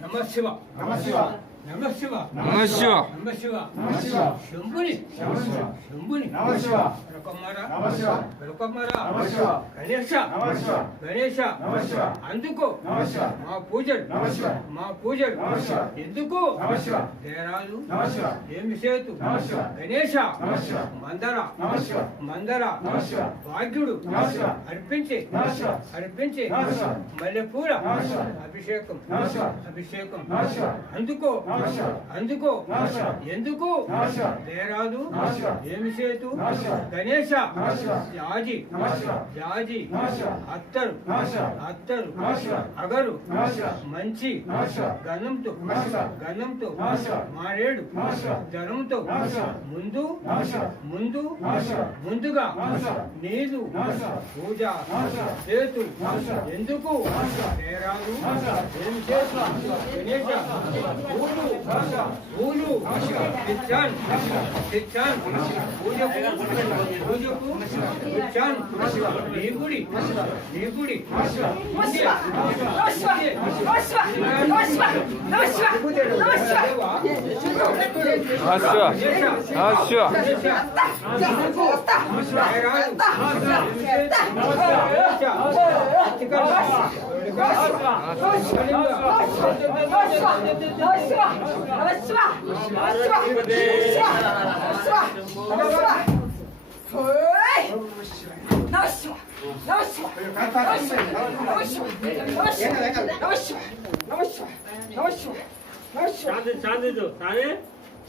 నమ శివ నమ శివ నమ శివ నమ శివ నమ శివ నమ శివ శంభుని శంభుని నమ శివ వెలకమ్మరా నమ శివ వెలకమ్మరా నమ శివ గణేశ నమ శివ గణేశ నమ శివ అందుకో నమ శివ మా పూజలు నమ శివ మా పూజలు నమ శివ ఎందుకు నమ శివ దేరాలు నమ శివ ఏమి సేతు నమ శివ గణేశ నమ శివ మందర నమ శివ మందర నమ శివ భాగ్యుడు నమ శివ అర్పించి నమ శివ అర్పించి నమ శివ మల్లెపూల నమ శివ అభిషేకం నమ శివ అభిషేకం నమ శివ అందుకో అందుకో ఎందుకు దేరాదు ఏమి చేతు గణేశ జాజి జాజి అత్తరు అత్తరు అగరు మంచి గన్నంతో గన్నంతో మారేడు జనంతో ముందు ముందు ముందుగా నీదు పూజ చేతు ఎందుకు దేరాదు ఏమి చేతు గణేశ పూలు ఇచ్చాన్ ఇచ్చాన్ పూజకు పూజకు ఇచ్చాన్ నీ గుడి నీ గుడి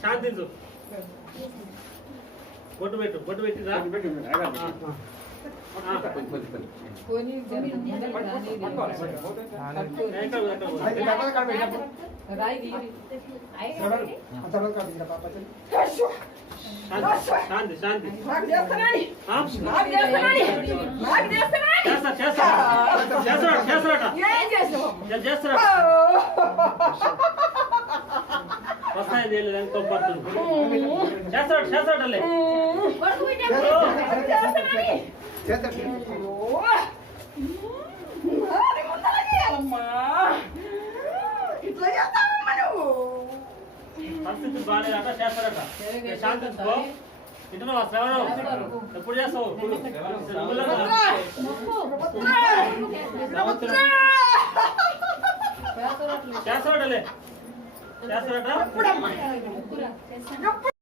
శాంతి బొట్టు పెట్టు బొట్టు పెట్టి శాంతి శాంతి చేస్తారా వస్తాయి చేస్తాడు చేస్తాడలే పరిస్థితి బాగాలేదట చేస్తారట శాంతించుకో ఇంటున్నావా శ్రవణం ఎప్పుడు చేస్తావు చేస్తాడలే చేస్తారట